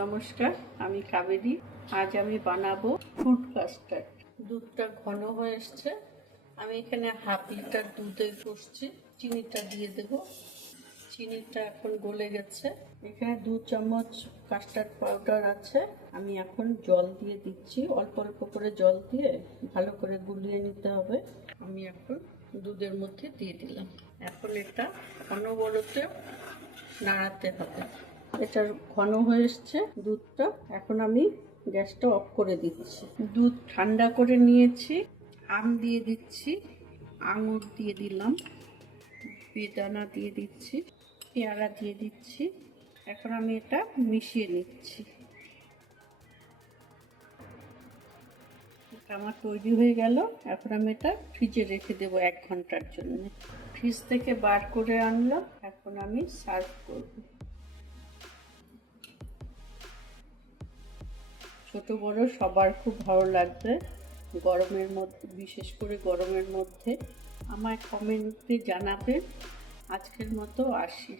নমস্কার, আমি কাবেরী। আজ আমি বানাবো ফ্রুট কাস্টার্ড। দুধটা ঘন হয়ে এসছে। আমি এখানে হাফ লিটার দুধে বসছি। চিনিটা দিয়ে দেব। চিনিটা এখন গলে গেছে। এখানে 2 চামচ কাস্টার্ড পাউডার আছে। আমি এখন জল দিয়ে দিচ্ছি। অল্প অল্প করে জল দিয়ে ভালো করে গুলিয়ে নিতে হবে। আমি এখন দুধের মধ্যে দিয়ে দিলাম। এখন এটা অনবরত নাড়াতে হবে। এটা ঘন হয়ে এসছে দুধটা। এখন আমি গ্যাসটা অফ করে দিচ্ছি। দুধ ঠান্ডা করে নিয়েছি। আম দিয়ে দিচ্ছি, আঙুর দিয়ে দিলাম, বেদানা দিয়ে দিচ্ছি, পেয়ারা দিয়ে দিচ্ছি। এখন আমি এটা মিশিয়ে নিচ্ছি। আমার তৈরি হয়ে গেল। এখন আমি এটা ফ্রিজে রেখে দেবো 1 ঘন্টার জন্য। ফ্রিজ থেকে বার করে আনলাম। এখন আমি সার্ভ করব। ছোট বড় সবার খুব ভালো লাগবে গরমের মধ্যে, বিশেষ করে গরমের মধ্যে। আমায় কমেন্টে জানাবেন। আজকের মতো আসি।